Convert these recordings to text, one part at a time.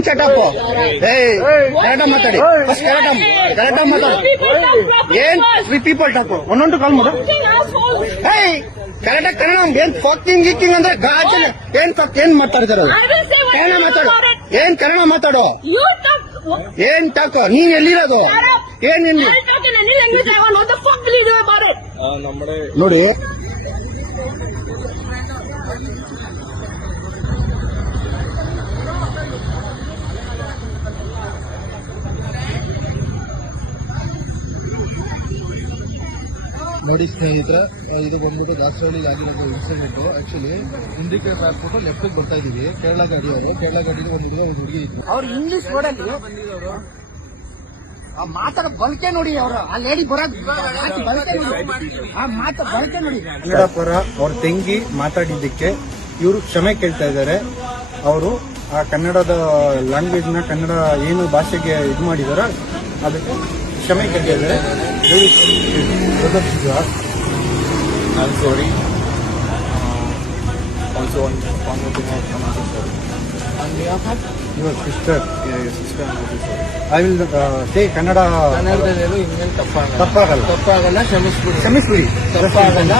ಹೆಂಗ್ ಚಟಪ್ಪು ಏಯ್ ಮಾತಾಡಿ. ಫಸ್ಟ್ ಕರೆಕ್ಟ್ ಮಾತಾಡಿ. ಏನ್ ತ್ರೀ ಪೀಪಲ್ ಒನ್ ಒಂದೊಂದು ಕಾಲ್ ಮಾಡು. ಏಯ್ ಕರೆಕ್ಟ್ ಕನ್ನಡ ಏನ್ ಫಕ್ಕಿಂಗ್ ಅಂದ್ರೆ ಗಾಜನ ಏನ್ ಫಾಕ್ ಏನ್ ಮಾತಾಡ್ತಾರ ಕನ್ನಡ ಮಾತಾಡು. ಏನ್ ಕನ್ನಡ ಮಾತಾಡು? ಏನ್ ಟಾಕೋ ನೀನ್ ಎಲ್ಲಿರೋದು? ಏನ್ ನೋಡಿ. ನೋಡಿ ಸ್ನೇಹಿತರೆ ಇದು ಬಂದ್ಬಿಟ್ಟು ದಾಸರಳ್ಳಿಗೆ ಆಗಿರೋ ಇನ್ಸಿಡೆಂಟ್ ಆಕ್ಚುಲಿ ಹಿಂದಕ್ಕೆ ಹಾಕ್ಬಿಟ್ಟು ಲೆಫ್ಟ್ ಬರ್ತಾ ಇದೀವಿ ಕೇರಳ ಗಾಡಿಯವರು ಕೇರಳ ಗಾಡಿ ಒಂದು ಹುಡುಗ ಒಂದು ಹುಡುಗಿ ಇತ್ತು ಅವ್ರು ಇಂಗ್ಲಿಷ್ ನೋಡಲ್ಲಿ ಆ ಮಾತಾಡೋ ಬಳಕೆ ನೋಡಿ ಅವರು. ಆ ಲೇಡಿ ಬರೋದ್ ಮಾತು ಬಳಕೆ ನೋಡಿ. ಆ ಮಾತು ಬಳಕೆ ನೋಡಿ. ಕನ್ನಡ ಅವ್ರ ತಂಗಿ ಮಾತಾಡಿದ್ದಕ್ಕೆ ಇವರು ಕ್ಷಮೆ ಕೇಳ್ತಾ ಇದ್ದಾರೆ. ಅವರು ಆ ಕನ್ನಡದ ಲ್ಯಾಂಗ್ವೇಜ್ನ ಕನ್ನಡ ಏನು ಭಾಷೆಗೆ ಇದು ಮಾಡಿದಾರ ಅದಕ್ಕೆ ಕ್ಷಮೆ ಕೇಳ್ತಾ ಇದ್ದಾರೆ. I'm sorry. Uh, also, on, one more thing I want to sorry. Your sister Yeah, your sister, I'm also sorry. I will say Kannada ಕನ್ನಡದಲ್ಲೇನು ಇನ್ನೇನು ತಪ್ಪಾಗಲ್ಲ ತಪ್ಪಾಗಲ್ಲ ತಪ್ಪಾಗಲ್ಲ ಕ್ಷಮಿಸ್ಬಿಡಿ ಕ್ಷಮಿಸ್ಬಿಡಿ ತಪ್ಪಾಗಲ್ಲ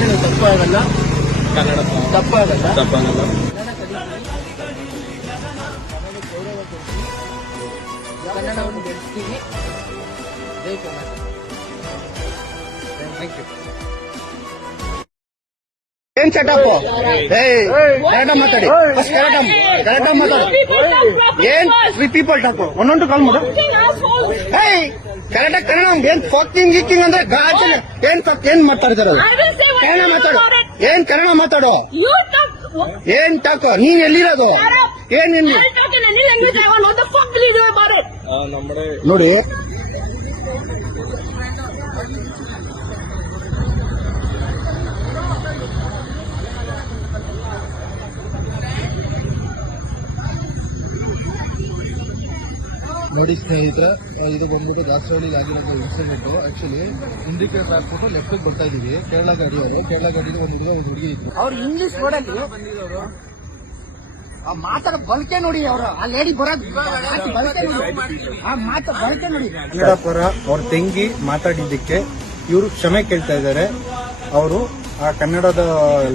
ಏನು ತಪ್ಪಾಗಲ್ಲ ಕನ್ನಡ ತಪ್ಪಾಗಲ್ಲ ತಪ್ಪಾಗಲ್ಲ ಕನ್ನಡವನ್ನು ಬೆಳೆಸ್ತೀವಿ ಜೈ ಕರ್ನಾಟಕ ಥ್ಯಾಂಕ್ ಯು ಏನ್ ಸೆಟಪ್ ಏಯ್. ಕರೆಕ್ಟಾಗಿ ಮಾತಾಡಿ. ಫಸ್ಟ್ ಕರೆಕ್ಟಾಗಿ ಕರೆಕ್ಟಾಗಿ ಮಾತಾಡಿ. ಏನ್? ತ್ರೀ ಪೀಪಲ್ ಟಾಕು ಒಂದೊಂದು ಕಾಲ್ ಮಾಡು. ಏಯ್. ಕರೆಕ್ಟಾಗಿ ಕನ್ನಡ ಏನ್ ಫಕ್ಕಿಂಗ್ ಗಿಕ್ಕಿಂಗ್ ಅಂದ್ರೆ ಗಾಜನ ಏನ್ ಫಕ್ ಏನ್ ಮಾತಾಡ್ತಾರ ಕನ್ನಡ ಮಾತಾಡು. ಏನ್ ಕನ್ನಡ ಮಾತಾಡು? ಏನ್ ಟಾಕು ನೀನ್ ಎಲ್ಲಿರೋದು? ಏನ್ ನೋಡಿ. ನೋಡಿ ಸ್ನೇಹಿತರೆ ಇದು ಬಂದ್ಬಿಟ್ಟು ದಾಸರಳ್ಳಿಗೆ ಆಗಿರೋ ಇನ್ಸಿಡೆಂಟ್ ಆಕ್ಚುಲಿ ಇಂಡಿಕೇಟ್ ಹಾಕ್ಬಿಟ್ಟು ಲೆಫ್ಟ್ ಬರ್ತಾ ಇದೀವಿ ಕೇರಳ ಗಾಡಿಯವರು ಕೇರಳ ಗಾಡಿಲಿ ಒಂದು ಹುಡುಗ ಒಂದು ಹುಡುಗಿ ಇತ್ತು ಅವ್ರು ಇಂಗ್ಲಿಷ್ ನೋಡಲ್ಲಿ ಆ ಮಾತಾಡ ಬಳಕೆ ನೋಡಿ ಅವರು. ಆ ಲೇಡಿ ಬರೋದ್ ಮಾತು ಬಳಕೆ ನೋಡಿ. ಆ ಮಾತು ಬಳಕೆ ನೋಡಿ. ಕನ್ನಡ ಪರ ಅವ್ರ ತಂಗಿ ಮಾತಾಡಿದ್ದಕ್ಕೆ ಇವರು ಕ್ಷಮೆ ಕೇಳ್ತಾ ಇದ್ದಾರೆ. ಅವರು ಆ ಕನ್ನಡದ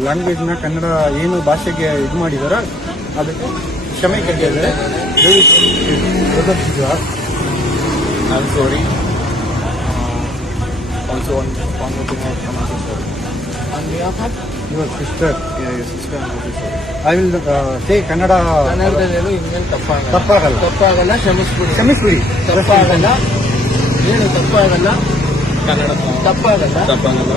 ಲ್ಯಾಂಗ್ವೇಜ್ನ ಕನ್ನಡ ಏನು ಭಾಷೆಗೆ ಇದು ಮಾಡಿದಾರ ಅದಕ್ಕೆ ಕ್ಷಮೆ ಕೇಳ್ತಾ ಇದ್ದಾರೆ. I'm sorry. Uh, also, on, one more thing I want to say sorry. Your sister Yeah, your sister, I'm also sorry. I will say Kannada ಕನ್ನಡದಲ್ಲೇನು ಇನ್ನೇನು ತಪ್ಪಾಗಲ್ಲ ತಪ್ಪಾಗಲ್ಲ ತಪ್ಪಾಗಲ್ಲ ಕ್ಷಮಿಸ್ಬಿಡಿ ಕ್ಷಮಿಸ್ಬಿಡಿ ತಪ್ಪಾಗಲ್ಲ ಏನು ತಪ್ಪಾಗಲ್ಲ ಕನ್ನಡ ತಪ್ಪಾಗಲ್ಲ ತಪ್ಪಾಗಲ್ಲ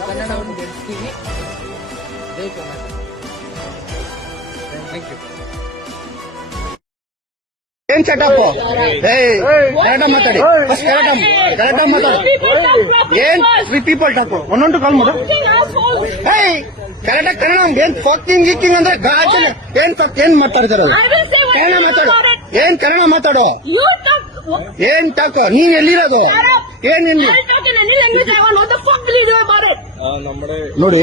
ಕನ್ನಡವನ್ನು ಬೆಳೆಸ್ತೀವಿ ಬೇಕು ಥ್ಯಾಂಕ್ ಏನ್ ಚಟಪ್ಪ ಮಾತಾಡಿ. ಫಸ್ಟ್ ಕರೆಕ್ಟ್ ಕರೆಕ್ಟ್ ಮಾತಾಡಿ. ಏನ್ three people top one two call ಮಾಡು. ಏಯ್ ಕರೆಕ್ಟ್ ಕನ್ನಡ ಏನ್ ಗಿಕ್ಕಿಂಗ್ ಅಂದ್ರೆ ಗಾಜಿನ ಏನ್ ಏನ್ ಮಾತಾಡ್ತಾರ ಕನ್ನಡ ಮಾತಾಡು. ಏನ್ ಕನ್ನಡ ಮಾತಾಡು? ಏನ್ ಟಾಕ್ ನೀನ್ ಎಲ್ಲಿರೋದು? ಏನ್ ನೋಡಿ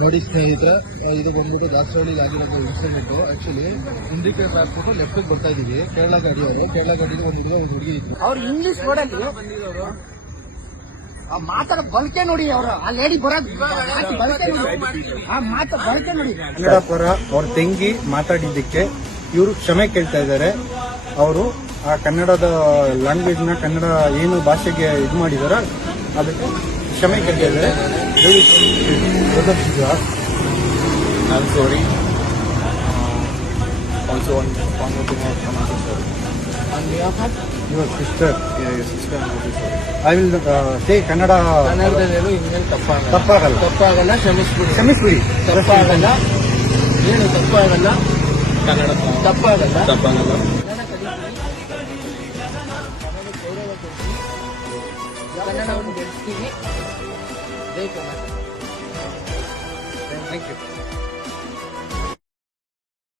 ನೋಡಿ ಸ್ನೇಹಿತರೆ ಇದು ಬಂದ್ಬಿಟ್ಟು ದಾಸರಳ್ಳಿಗೆ ಆಗಿರೋ ಇನ್ಸಿಡೆಂಟ್ ಆಕ್ಚುಲಿ ಹಿಂದಕ್ಕೆ ಹಾಕ್ಬಿಟ್ಟು ಲೆಫ್ಟ್ ಬರ್ತಾ ಇದೀವಿ. ಕೇರಳ ಗಾಡಿಯವರು ಕೇರಳ ಗಾಡಿ ಒಂದು ಹುಡುಗ, ಒಂದು ಹುಡುಗಿ ಇತ್ತು ಅವ್ರು ಇಂಗ್ಲಿಷ್ ಆ ಮಾತಾಡೋ ಬಳಕೆ ನೋಡಿ ಅವರು. ಆ ಲೇಡಿ ಬರೋದ್ ಬಳಕೆ ನೋಡಿ. ಆ ಮಾತು ಬಳಕೆ ನೋಡಿ. ಕನ್ನಡ ಪರ ಅವ್ರ ತಂಗಿ ಮಾತಾಡಿದ್ದಕ್ಕೆ ಇವರು ಕ್ಷಮೆ ಕೇಳ್ತಾ ಇದ್ದಾರೆ. ಅವರು ಆ ಕನ್ನಡದ ಲ್ಯಾಂಗ್ವೇಜ್ನ ಕನ್ನಡ ಏನು ಭಾಷೆಗೆ ಇದು ಮಾಡಿದಾರ ಅದಕ್ಕೆ ಕ್ಷಮೆ ಕೇಳ್ತಾ ಇದ್ದಾರೆ. Uh, to say sorry. Your sister. I will say Kannada ಕನ್ನಡದಲ್ಲೇನು ಇನ್ನೇನು ತಪ್ಪಾಗಲ್ಲ. ತಪ್ಪಾಗಲ್ಲ. ತಪ್ಪಾಗಲ್ಲ ಕ್ಷಮಿಸ್ಬಿಡಿ. ಕ್ಷಮಿಸ್ಬಿಡಿ. ತಪ್ಪಾಗಲ್ಲ. ಏನು ತಪ್ಪಾಗಲ್ಲ? ಕನ್ನಡ ತಪ್ಪಾಗಲ್ಲ. ತಪ್ಪಾಗಲ್ಲ. ಕನ್ನಡವನ್ನು ಬೆಳೆಸ್ತೀವಿ ಜೈ ಕರ್ನಾಟಕ ಥ್ಯಾಂಕ್ ಯು